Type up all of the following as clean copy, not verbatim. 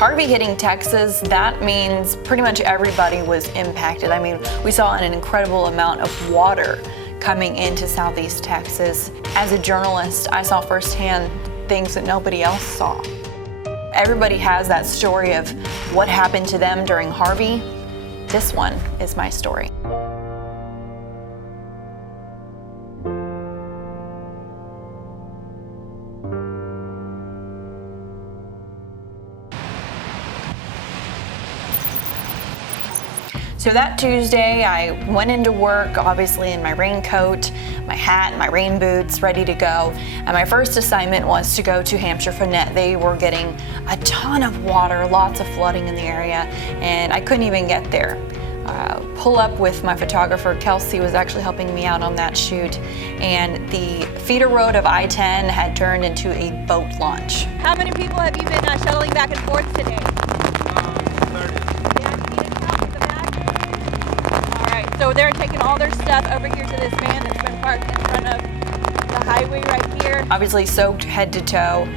Harvey hitting Texas, that means pretty much everybody was impacted. I mean, we saw an incredible amount of water coming into Southeast Texas. As a journalist, I saw firsthand things that nobody else saw. Everybody has that story of what happened to them during Harvey. This one is my story. So that Tuesday, I went into work, obviously in my raincoat, my hat, my rain boots, ready to go. And my first assignment was to go to Hampshire Finette. They were getting a ton of water, lots of flooding in the area, and I couldn't even get there. Pull up with my photographer, Kelsey, was actually helping me out on that shoot. And the feeder road of I-10 had turned into a boat launch. How many people have you been shuttling back and forth today? 30. So they're taking all their stuff over here to this van that's been parked in front of the highway right here. Obviously soaked head to toe,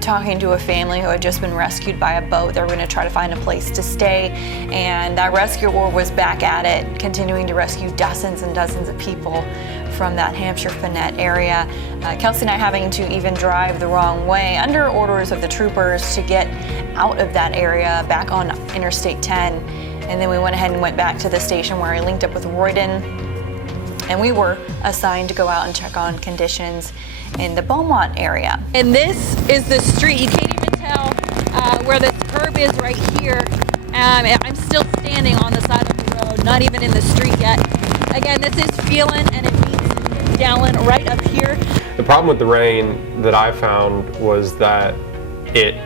talking to a family who had just been rescued by a boat. They were going to try to find a place to stay, and that rescuer was back at it, continuing to rescue dozens and dozens of people from that Hampshire Finette area. Kelsey and I having to even drive the wrong way under orders of the troopers to get out of that area back on Interstate 10. And then we went ahead and went back to the station where I linked up with Royden, and we were assigned to go out and check on conditions in the Beaumont area. And this is the street. You can't even tell where this curb is right here. I'm still standing on the side of the road, not even in the street yet. Again, this is feeling, and it meets Dallin right up here. The problem with the rain that I found was that it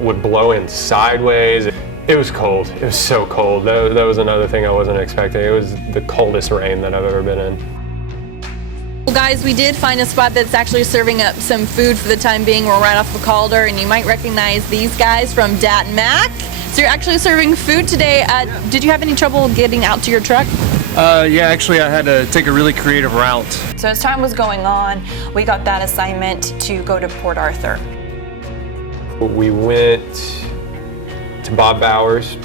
would blow in sideways. It was cold. It was so cold. That was another thing I wasn't expecting. It was the coldest rain that I've ever been in. Well, guys, we did find a spot that's actually serving up some food for the time being. We're right off of Calder, and you might recognize these guys from Dat Mac. So you're actually serving food today. Did you have any trouble getting out to your truck? Yeah, actually I had to take a really creative route. So as time was going on, we got that assignment to go to Port Arthur. We went to Bob Bowers,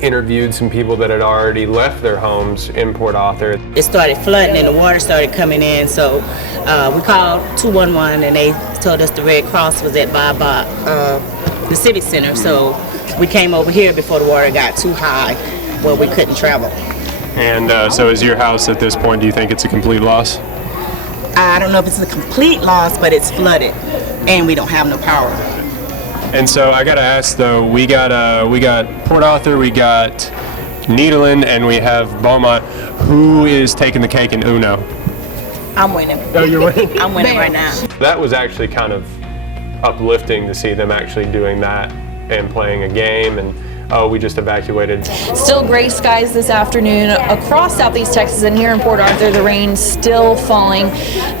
interviewed some people that had already left their homes in Port Arthur. It started flooding and the water started coming in, so we called 211 and they told us the Red Cross was at the Civic Center, so we came over here before the water got too high where we couldn't travel. And so is your house at this point, do you think it's a complete loss? I don't know if it's a complete loss, but it's flooded and we don't have no power. And so I gotta ask though, we got Port Arthur, we got Nederland, and we have Beaumont. Who is taking the cake in Uno? I'm winning. Oh, you're winning? I'm winning right now. That was actually kind of uplifting to see them actually doing that and playing a game, and we just evacuated. Still gray skies this afternoon across Southeast Texas, and here in Port Arthur, the rain still falling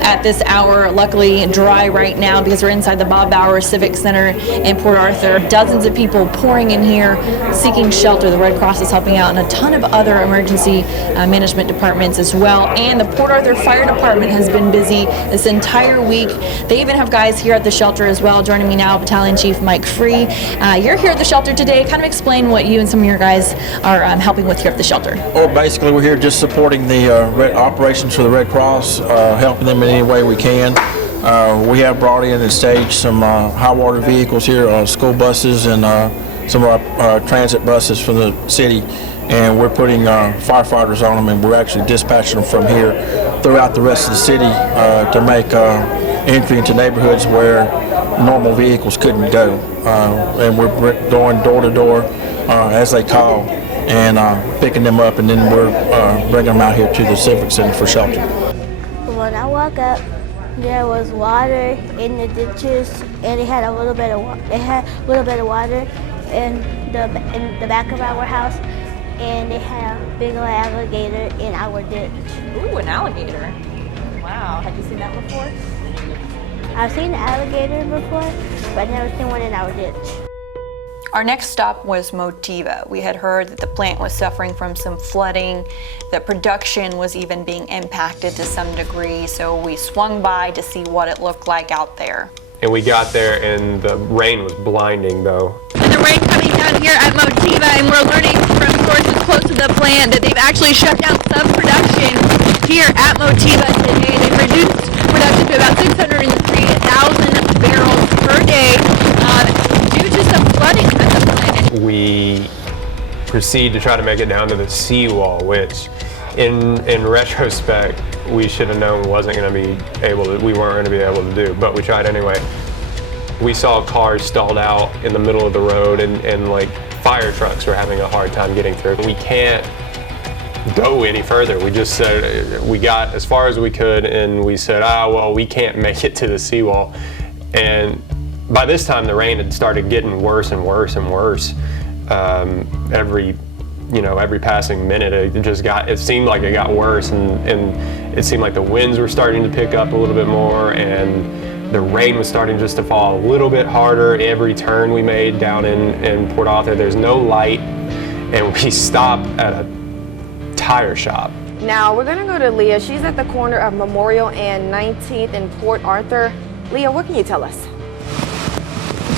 at this hour. Luckily dry right now because we're inside the Bob Bowers Civic Center in Port Arthur. Dozens of people pouring in here seeking shelter. The Red Cross is helping out, and a ton of other emergency management departments as well. And the Port Arthur Fire Department has been busy this entire week. They even have guys here at the shelter as well. Joining me now, Battalion Chief Mike Free. You're here at the shelter today. Kind of explain what you and some of your guys are helping with here at the shelter. Well, basically we're here just supporting the operations for the Red Cross, helping them in any way we can. We have brought in and staged some high water vehicles here, school buses and some of our transit buses from the city, and we're putting firefighters on them, and we're actually dispatching them from here throughout the rest of the city to make entry into neighborhoods where normal vehicles couldn't go. And we're going door to door as they call and picking them up, and then we're bringing them out here to the Civic Center for shelter. When I woke up, there was water in the ditches, and it had a little bit of water in the back of our house, and it had a big old alligator in our ditch. Ooh, an alligator. Wow, have you seen that before? I've seen an alligator before, but I've never seen one in our ditch. Our next stop was Motiva. We had heard that the plant was suffering from some flooding, that production was even being impacted to some degree, so we swung by to see what it looked like out there. And we got there and the rain was blinding though. And the the rain coming down here at Motiva, and we're learning from sources close to the plant that they've actually shut down some production here at Motiva today. They've reduced production to about 603,000 barrels per day due to some flooding at the plant. We proceed to try to make it down to the seawall, which in retrospect we should have known we weren't going to be able to do, but we tried anyway. We saw cars stalled out in the middle of the road, and like fire trucks were having a hard time getting through. We can't go any further. We just said, we got as far as we could, and we said, well, we can't make it to the seawall. And by this time the rain had started getting worse and worse and worse. Every passing minute it seemed like it got worse, and it seemed like the winds were starting to pick up a little bit more, and the rain was starting just to fall a little bit harder. Every turn we made down in Port Arthur, there's no light, and we stopped at a tire shop. Now we're gonna go to Leah. She's at the corner of Memorial and 19th in Port Arthur. Leah, what can you tell us?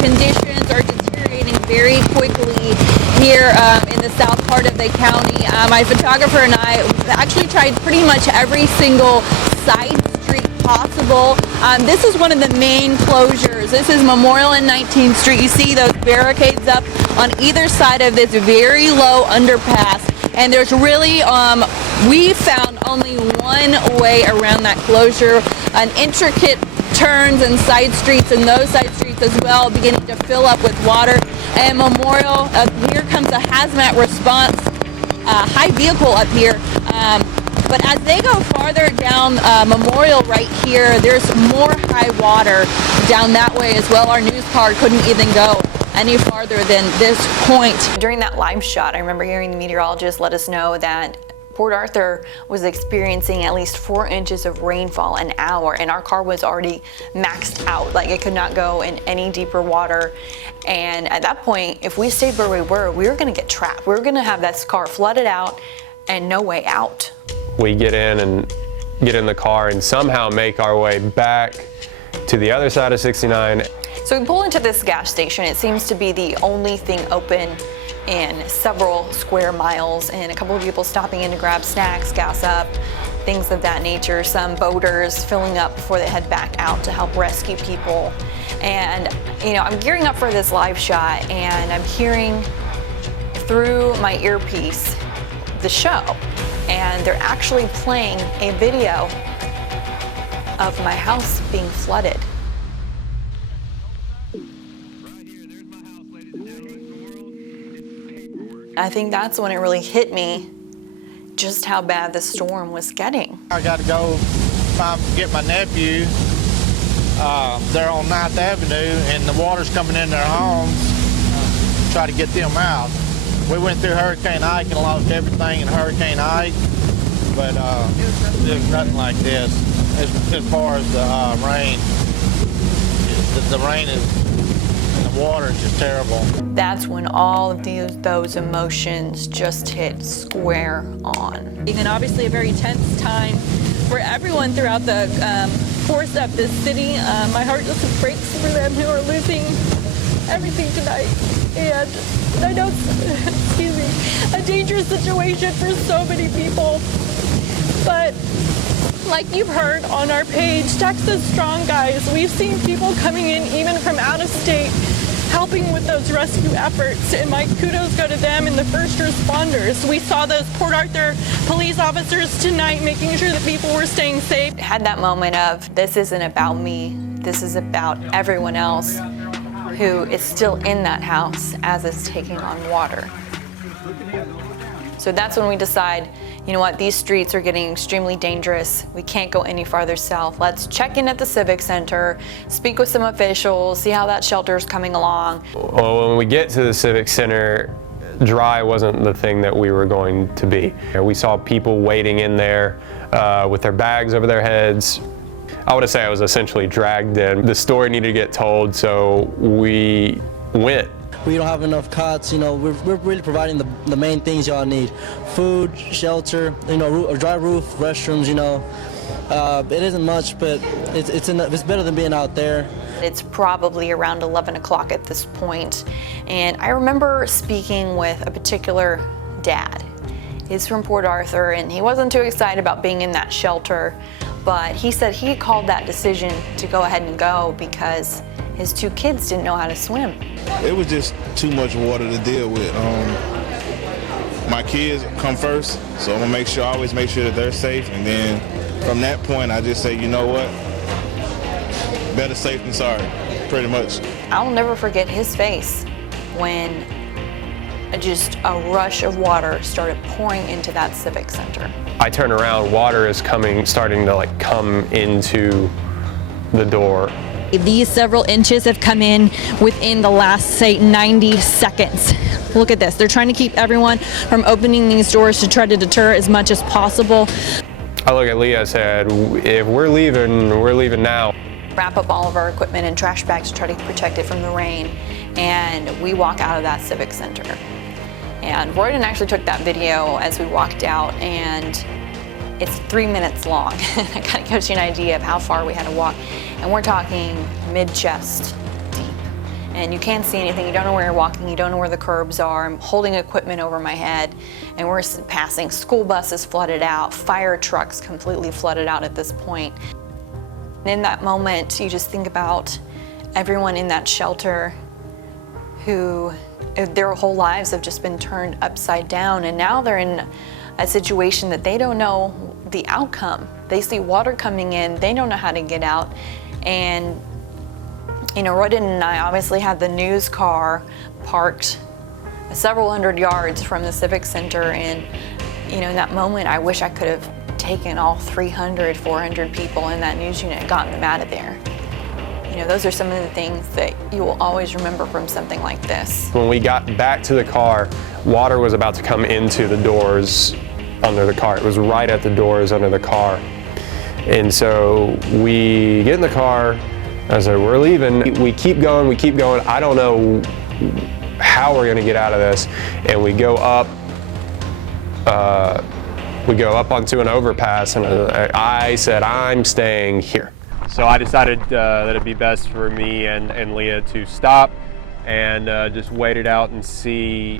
Conditions are deteriorating very quickly here in the south part of the county. My photographer and I actually tried pretty much every single side street possible. This is one of the main closures. This is Memorial and 19th Street. You see those barricades up on either side of this very low underpass. And there's really, we found only one way around that closure, an intricate turns and side streets, and those side streets as well beginning to fill up with water. And Memorial, here comes a hazmat response, high vehicle up here. But as they go farther down Memorial right here, there's more high water down that way as well. Our news car couldn't even go any farther than this point. During that live shot, I remember hearing the meteorologist let us know that Port Arthur was experiencing at least 4 inches of rainfall an hour, and our car was already maxed out. Like, it could not go in any deeper water. And at that point, if we stayed where we were gonna get trapped. We were gonna have that car flooded out and no way out. We get in the car and somehow make our way back to the other side of 69. So we pull into this gas station. It seems to be the only thing open in several square miles, and a couple of people stopping in to grab snacks, gas up, things of that nature. Some boaters filling up before they head back out to help rescue people. And I'm gearing up for this live shot, and I'm hearing through my earpiece the show, and they're actually playing a video of my house being flooded. I think that's when it really hit me just how bad the storm was getting. I got to go get my nephew. They're on 9th Avenue, and the water's coming in their homes. Try to get them out. We went through Hurricane Ike and lost everything in Hurricane Ike, but there's nothing like this. As far as the rain, the rain is, and the water is just terrible. That's when all of those emotions just hit square on. And obviously a very tense time for everyone throughout the course of this city. My heart just breaks for them who are losing everything tonight. And I know it's, excuse me, a dangerous situation for so many people. But like you've heard on our page, Texas Strong, guys, we've seen people coming in even from out of state helping with those rescue efforts, and my kudos go to them and the first responders. We saw those Port Arthur police officers tonight making sure that people were staying safe. I had that moment of, this isn't about me, this is about everyone else who is still in that house as it's taking on water. So that's when we decide, you know what, these streets are getting extremely dangerous. We can't go any farther south. Let's check in at the Civic Center, speak with some officials, see how that shelter is coming along. Well, when we get to the Civic Center, dry wasn't the thing that we were going to be. We saw people waiting in there with their bags over their heads. I would say I was essentially dragged in. The story needed to get told, so we went. We don't have enough cots, we're really providing the main things y'all need. Food, shelter, a dry roof, restrooms, it isn't much, but it's better than being out there. It's probably around 11 o'clock at this point, and I remember speaking with a particular dad. He's from Port Arthur, and he wasn't too excited about being in that shelter, but he said he called that decision to go ahead and go because his 2 kids didn't know how to swim. It was just too much water to deal with. My kids come first, so I'm gonna always make sure that they're safe, and then from that point, I just say, you know what? Better safe than sorry, pretty much. I'll never forget his face when just a rush of water started pouring into that Civic Center. I turn around, water is starting to like come into the door. These several inches have come in within the last, say, 90 seconds. Look at this. They're trying to keep everyone from opening these doors to try to deter as much as possible. I look at Leah and said, if we're leaving now. Wrap up all of our equipment in trash bags to try to protect it from the rain, and we walk out of that Civic Center. And Royden actually took that video as we walked out, and it's 3 minutes long. That kind of gives you an idea of how far we had to walk. And we're talking mid-chest deep. And you can't see anything, you don't know where you're walking, you don't know where the curbs are. I'm holding equipment over my head, and we're passing school buses flooded out, fire trucks completely flooded out at this point. And in that moment, you just think about everyone in that shelter who their whole lives have just been turned upside down, and now they're in a situation that they don't know the outcome. They see water coming in, they don't know how to get out. And you know, Royden and I obviously had the news car parked several hundred yards from the Civic Center, and you know, in that moment I wish I could have taken all 300, 400 people in that news unit and gotten them out of there. You know, those are some of the things that you will always remember from something like this. When we got back to the car, water was about to come into the doors under the car. It was right at the doors under the car. And so we get in the car, I said, we're leaving. We keep going, I don't know how we're gonna get out of this. And we go up onto an overpass, and I said, I'm staying here. So I decided that it'd be best for me and Leah to stop and just wait it out and see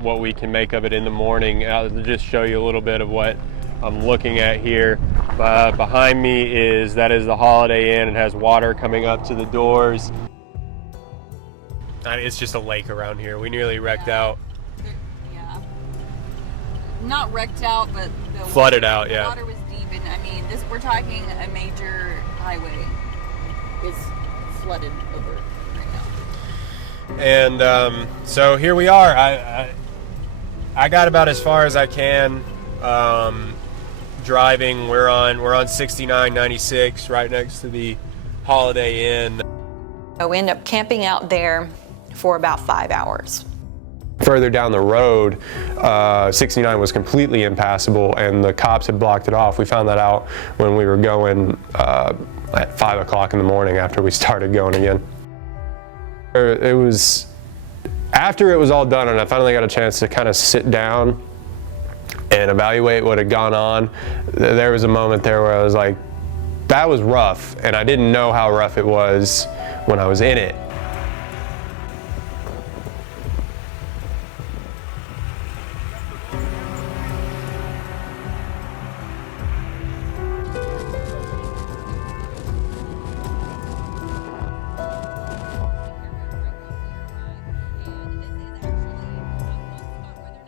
what we can make of it in the morning. I'll just show you a little bit of what I'm looking at here. Behind me is the Holiday Inn. It has water coming up to the doors. It's just a lake around here. We nearly wrecked out. Yeah. Not wrecked out, but flooded out, yeah. The water was deep, and I mean, we're talking a major highway is flooded over right now. And so here we are. I got about as far as I can driving. We're on 6996 right next to the Holiday Inn. We end up camping out there for about 5 hours. Further down the road, 69 was completely impassable, and the cops had blocked it off. We found that out when we were going at 5 o'clock in the morning after we started going again. It was after it was all done, and I finally got a chance to kind of sit down and evaluate what had gone on. There was a moment there where I was like, that was rough, and I didn't know how rough it was when I was in it.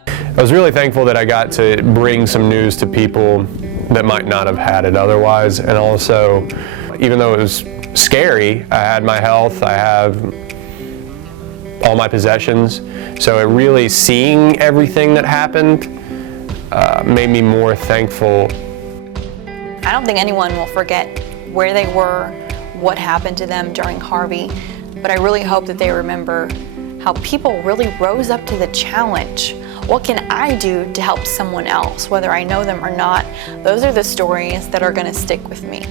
I was really thankful that I got to bring some news to people that might not have had it otherwise. And also, even though it was scary, I had my health, I have all my possessions. So it really, seeing everything that happened made me more thankful. I don't think anyone will forget where they were, what happened to them during Harvey, but I really hope that they remember how people really rose up to the challenge. What can I do to help someone else, whether I know them or not? Those are the stories that are going to stick with me.